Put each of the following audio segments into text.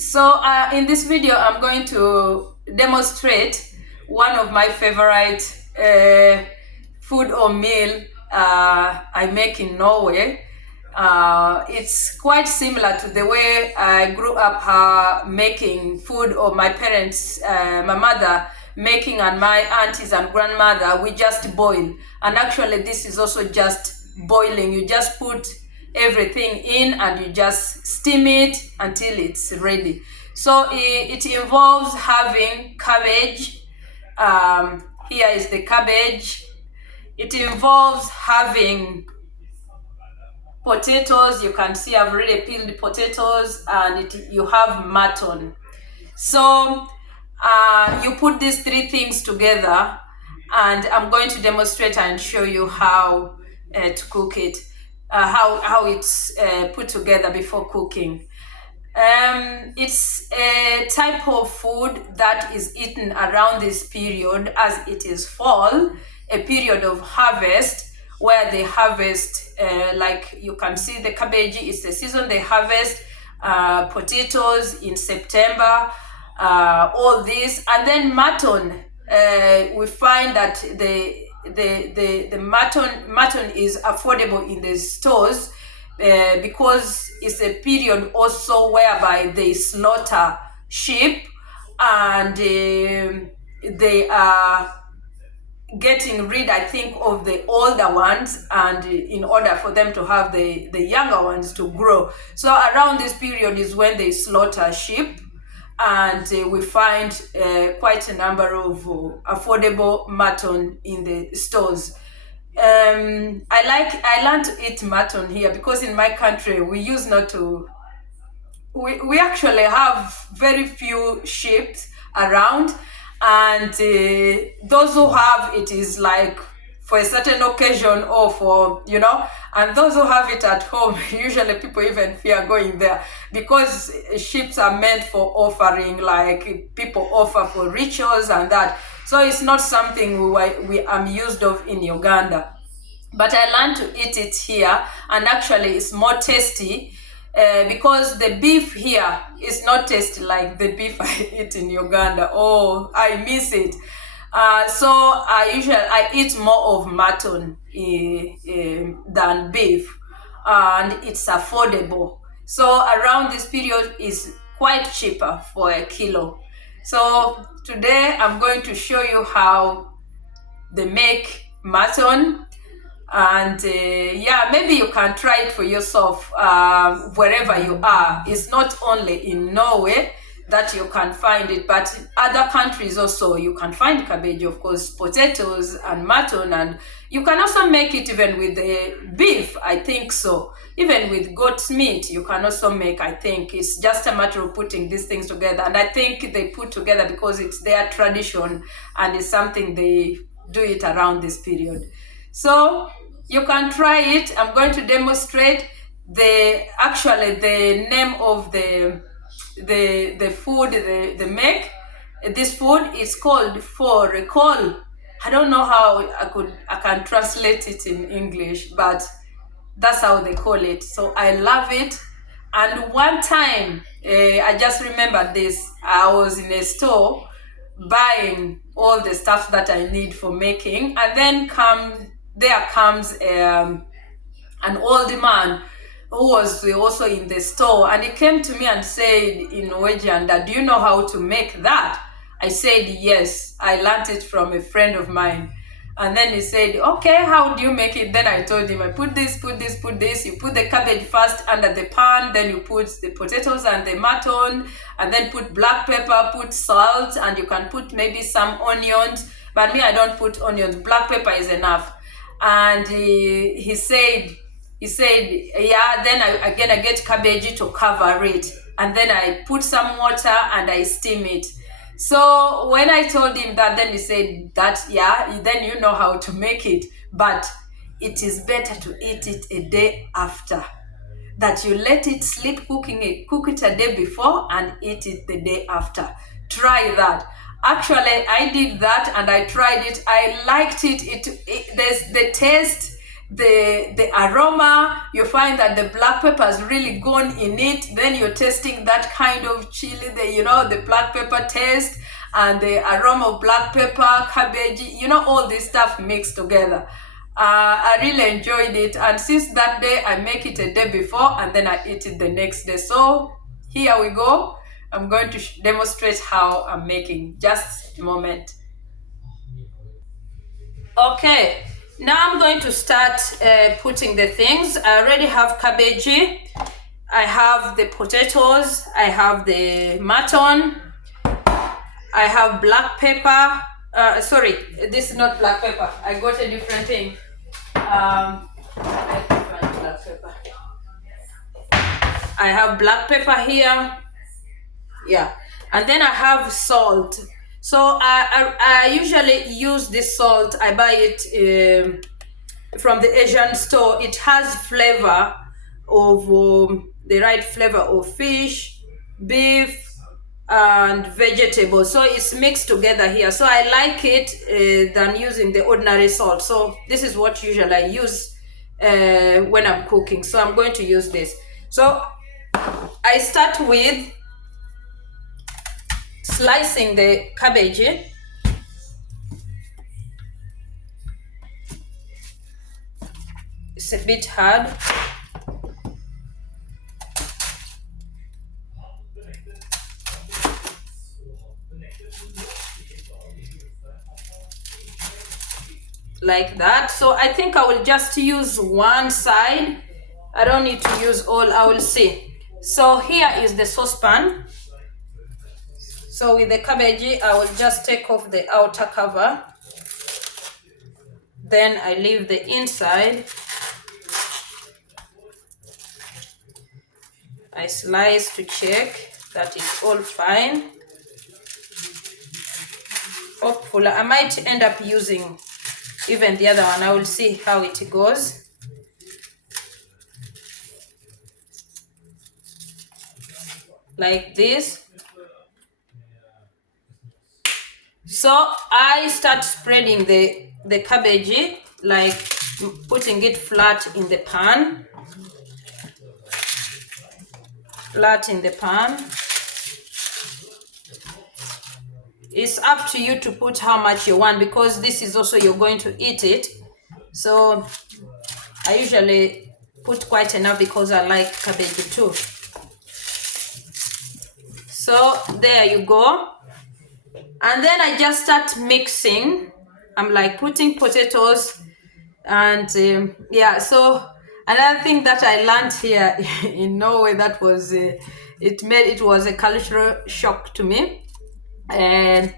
So in this video, I'm going to demonstrate one of my favorite food or meal I make in Norway. It's quite similar to the way I grew up making food, or my parents, my mother making, and my aunties and grandmother, we just boil. And actually this is also just boiling. You just put everything in and you just steam it until it's ready. So it involves having cabbage. Here is the cabbage. It involves having potatoes. You can see I've already peeled potatoes, and you have mutton. So you put these three things together, and I'm going to demonstrate and show you how to cook it, how it's put together before cooking. It's a type of food that is eaten around this period, as it is fall, a period of harvest, where they harvest, like you can see the cabbage is the season they harvest, potatoes in September, all this. And then mutton, we find that the mutton is affordable in the stores, because it's a period also whereby they slaughter sheep, and they are getting rid, I think, of the older ones, and in order for them to have the younger ones to grow. So around this period is when they slaughter sheep, and we find quite a number of affordable mutton in the stores. I learned to eat mutton here because in my country we used not to. We actually have very few sheep around, and those who have it is like for a certain occasion, or for, and those who have it at home, usually people even fear going there, because sheep are meant for offering, like people offer for rituals and that. So it's not something we am used of in Uganda. But I learned to eat it here, and actually it's more tasty, because the beef here is not tasty like the beef I eat in Uganda. Oh, I miss it. So I eat more of mutton than beef, and it's affordable. So around this period is quite cheaper for a kilo. So today I'm going to show you how they make mutton, and maybe you can try it for yourself wherever you are. It's not only in Norway that you can find it, but other countries also you can find cabbage, of course, potatoes and mutton, and you can also make it even with the beef, I think so. Even with goat's meat you can also make, I think. It's just a matter of putting these things together, and I think they put together because it's their tradition and it's something they do it around this period. So you can try it. I'm going to demonstrate the name of the food they make. This food is called fårikål. I don't know how I can translate it in English, but that's how they call it. So I love it. And one time, I just remember this. I was in a store buying all the stuff that I need for making, and then there comes an old man who was also in the store, and he came to me and said in Norwegian that, "Do you know how to make that?" I said, "Yes, I learned it from a friend of mine." And then he said, "Okay, how do you make it?" Then I told him, I put this, put this, put this. You put the cabbage first under the pan, then you put the potatoes and the mutton, and then put black pepper, put salt, and you can put maybe some onions. But me, I don't put onions. Black pepper is enough. And he said, yeah, then I get cabbage to cover it. And then I put some water and I steam it. So when I told him that, then he said that, yeah, then you know how to make it. But it is better to eat it a day after. That you let it sleep, cook it a day before and eat it the day after. Try that. Actually, I did that and I tried it. I liked it. There's the taste the aroma. You find that the black pepper has really gone in it. Then you're tasting that kind of chili, the black pepper taste and the aroma of black pepper, cabbage, all this stuff mixed together. I really enjoyed it, and since that day I make it a day before and then I eat it the next day. So here we go. I'm going to demonstrate how I'm making. Just a moment. Okay, now I'm going to start putting the things. I already have cabbage, I have the potatoes, I have the mutton, I have black pepper. Sorry, this is not black pepper. I got a different thing. I find black pepper. I have black pepper here. Yeah, and then I have salt. So I usually use this salt. I buy it from the Asian store. It has flavor of the right flavor of fish, beef, and vegetables. So it's mixed together here. So I like it than using the ordinary salt. So this is what usually I use when I'm cooking. So I'm going to use this. So I start with slicing the cabbage. It's a bit hard. Like that. So I think I will just use one side. I don't need to use all. I will see. So here is the saucepan. So with the cabbage, I will just take off the outer cover. Then I leave the inside. I slice to check that it's all fine. Hopefully, I might end up using even the other one. I will see how it goes. Like this. So I start spreading the cabbage, like putting it flat in the pan. Flat in the pan. It's up to you to put how much you want, because this is also you're going to eat it. So I usually put quite enough because I like cabbage too. So there you go. And then I just start mixing. I'm like putting potatoes and yeah. So another thing that I learned here in Norway, that was it was a cultural shock to me. And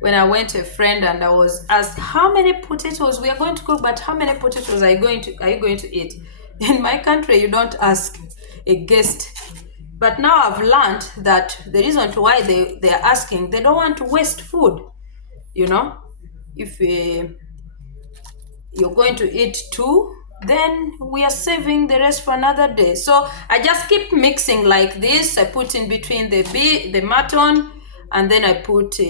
when I went to a friend and I was asked how many potatoes we are going to cook, but how many potatoes are you going to eat? In my country, you don't ask a guest. But now I've learned that the reason why they are asking, they don't want to waste food. If you're going to eat two, then we are saving the rest for another day. So I just keep mixing like this. I put in between the mutton, and then I put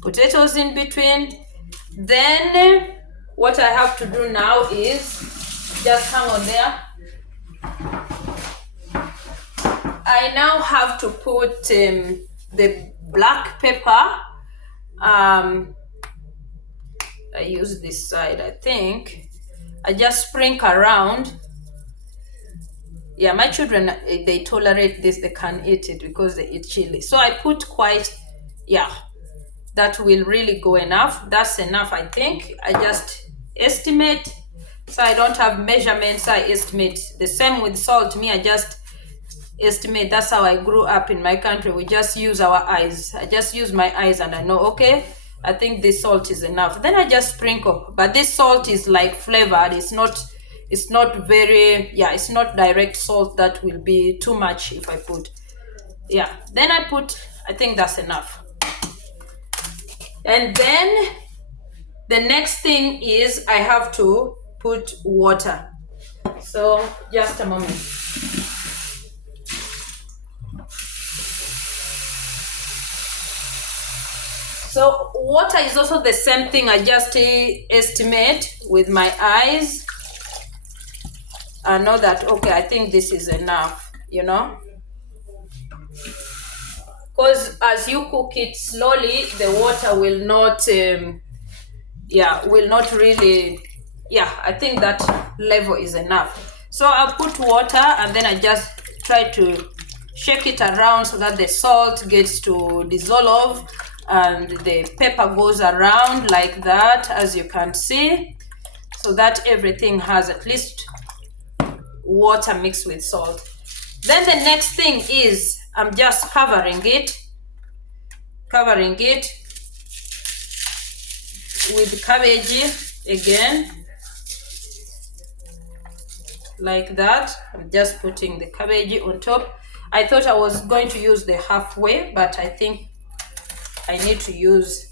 potatoes in between. Then what I have to do now is just hang on there. I now have to put the black pepper. I use this side, I think. I just sprinkle around. Yeah, my children, they tolerate this. They can eat it because they eat chili. So I put quite, yeah, that will really go enough. That's enough, I think. I just estimate. So I don't have measurements. I estimate. The same with salt. Me, I just estimate. That's how I grew up in my country. We just use our eyes. I just use my eyes and I know, okay, I think this salt is enough. Then I just sprinkle. But this salt is like flavored. It's not very, yeah, it's not direct salt that will be too much if I put. Yeah, then I think that's enough. And then the next thing is I have to put water. So just a moment. So water is also the same thing. I just estimate with my eyes. know that, okay, I think this is enough, because as you cook it slowly, the water will not will not really, I think that level is enough. So I put water and then I just try to shake it around so that the salt gets to dissolve and the pepper goes around like that, as you can see, so that everything has at least water mixed with salt. Then the next thing is I'm just covering it with cabbage again, like that. I'm just putting the cabbage on top. I thought I was going to use the halfway, but I think I need to use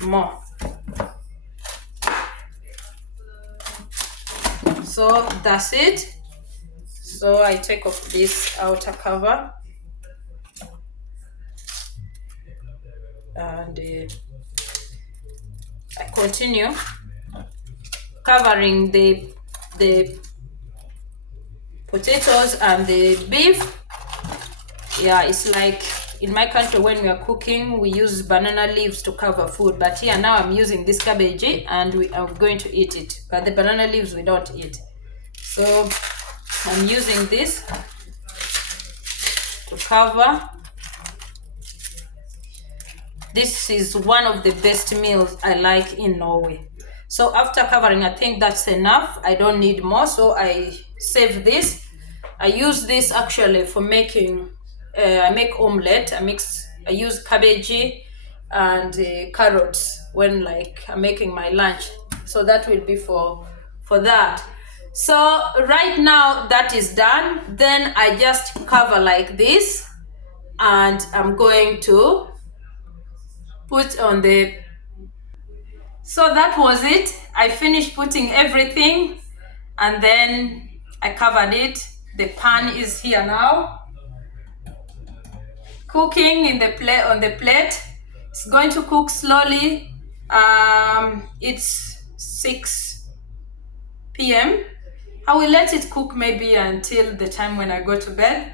more. So that's it. So I take off this outer cover and I continue covering the potatoes and the beef. It's like in my country when we are cooking, we use banana leaves to cover food, but here now I'm using this cabbage and we are going to eat it, but the banana leaves we don't eat. So I'm using this to cover. This is one of the best meals I like in Norway. So after covering, I think that's enough. I don't need more, so I save this. I use this actually for making, I make omelette. I use cabbage and carrots when I'm making my lunch. So that will be for that. So right now that is done. Then I just cover like this and I'm going to put on the, so that was it. I finished putting everything and then I covered it. The pan is here now, cooking in the plate, on the plate. It's going to cook slowly. It's 6 p.m. I will let it cook maybe until the time when I go to bed,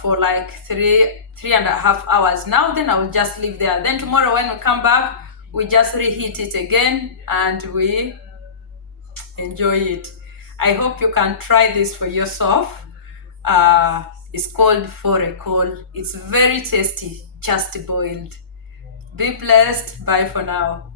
for like 3.5 hours now. Then I will just leave there. Then tomorrow when we come back, we just reheat it again and we enjoy it. I hope you can try this for yourself. It's called fårikål. It's very tasty, just boiled. Be blessed. Bye for now.